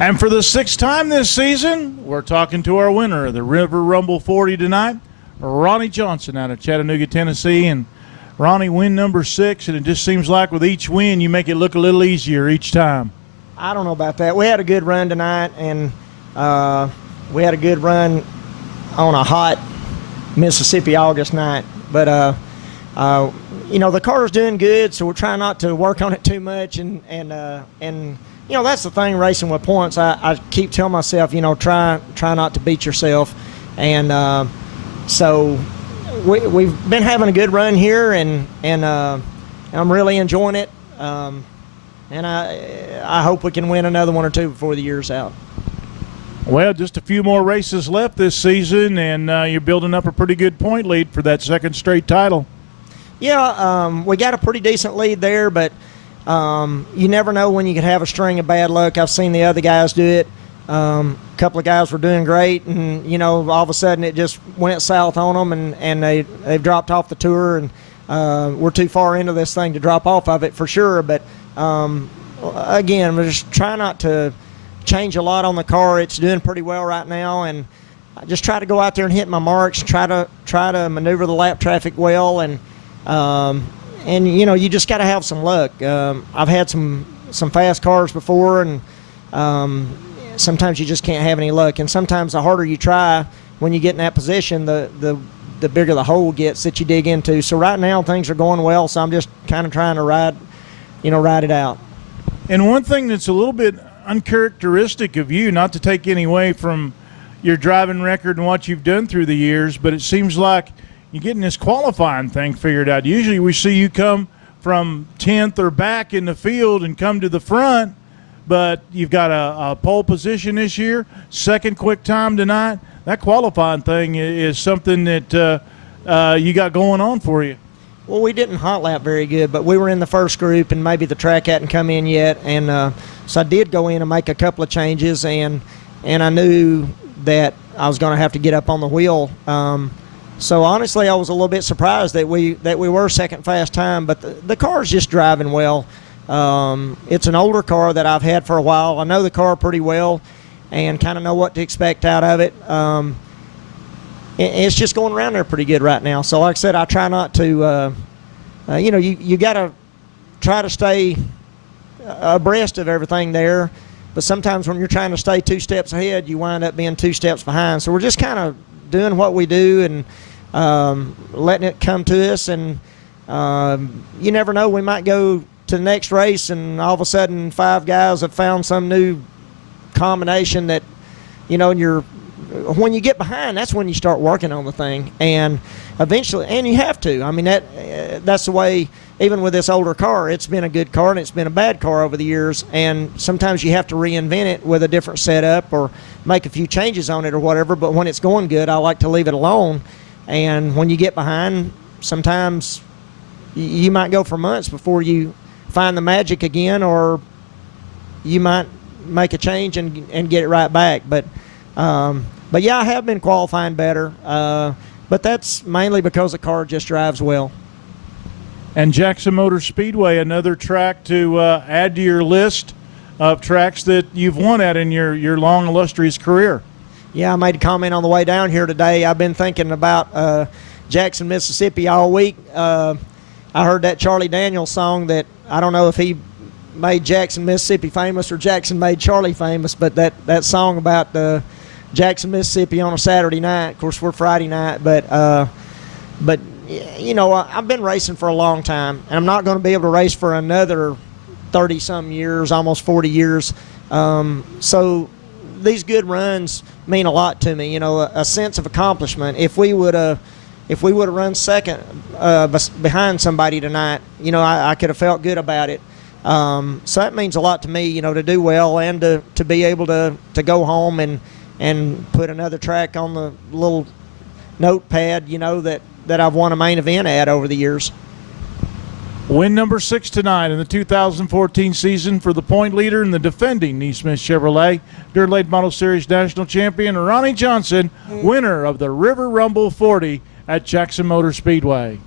And for the sixth time this season, we're talking to our winner of the River Rumble 40 tonight, Ronnie Johnson out of Chattanooga, Tennessee. And Ronnie, win number 6, and it just seems like with each win you make it look a little easier each time. I don't know about that. We had a good run tonight, and we had a good run on a hot Mississippi August night. But, the car's doing good, so we're trying not to work on it too much. And that's the thing racing with points. I keep telling myself, try not to beat yourself. And so we've been having a good run here, and I'm really enjoying it. And I hope we can win another one or two before the year's out. Well, just a few more races left this season, and you're building up a pretty good point lead for that second straight title. Yeah, we got a pretty decent lead there, but you never know when you could have a string of bad luck. I've seen the other guys do it. A couple of guys were doing great, and, all of a sudden it just went south on them, and they've dropped off the tour, and we're too far into this thing to drop off of it for sure. But, again, we're just trying not to change a lot on the car. It's doing pretty well right now, and I just try to go out there and hit my marks, try to maneuver the lap traffic well, and you just got to have some luck. I've had some fast cars before, and sometimes you just can't have any luck. And sometimes the harder you try, when you get in that position, the bigger the hole gets that you dig into. So right now things are going well, so I'm just kind of trying to ride it out. And one thing that's a little bit uncharacteristic of you, not to take any away from your driving record and what you've done through the years, but it seems like you're getting this qualifying thing figured out. Usually we see you come from 10th or back in the field and come to the front, but you've got a pole position this year, second quick time tonight. That qualifying thing is something that you got going on for you. Well, we didn't hot lap very good, but we were in the first group, and maybe the track hadn't come in yet, and so I did go in and make a couple of changes, and I knew that I was going to have to get up on the wheel. So honestly, I was a little bit surprised that we were second fast time, but the car's just driving well. It's an older car that I've had for a while. I know the car pretty well and kind of know what to expect out of it. It's just going around there pretty good right now. So like I said, I try not to, you got to try to stay abreast of everything there. But sometimes when you're trying to stay 2 steps ahead, you wind up being 2 steps behind. So we're just kind of doing what we do and letting it come to us. And you never know, we might go to the next race and all of a sudden 5 guys have found some new combination that, when you get behind, that's when you start working on the thing, and eventually, and you have to. I mean, that's the way. Even with this older car, it's been a good car and it's been a bad car over the years, and sometimes you have to reinvent it with a different setup or make a few changes on it or whatever. But when it's going good, I like to leave it alone. And when you get behind, sometimes you might go for months before you find the magic again, or you might make a change and get it right back. But yeah, I have been qualifying better, but that's mainly because the car just drives well. And Jackson Motor Speedway, another track to add to your list of tracks that you've won at in your long, illustrious career. Yeah, I made a comment on the way down here today. I've been thinking about Jackson, Mississippi all week. I heard that Charlie Daniels song that I don't know if he made Jackson, Mississippi famous or Jackson made Charlie famous, but that song about Jackson, Mississippi on a Saturday night. Of course, we're Friday night, but I've been racing for a long time, and I'm not going to be able to race for another 30-some years, almost 40 years. So these good runs mean a lot to me. A sense of accomplishment. If we would have run second behind somebody tonight, I could have felt good about it. So that means a lot to me, to do well and to be able to go home and put another track on the little notepad, that I've won a main event at over the years. Win number 6 tonight in the 2014 season for the point leader and the defending Neesmith Chevrolet Dirt Late Model Series National Champion, Ronnie Johnson, winner of the River Rumble 40 at Jackson Motor Speedway.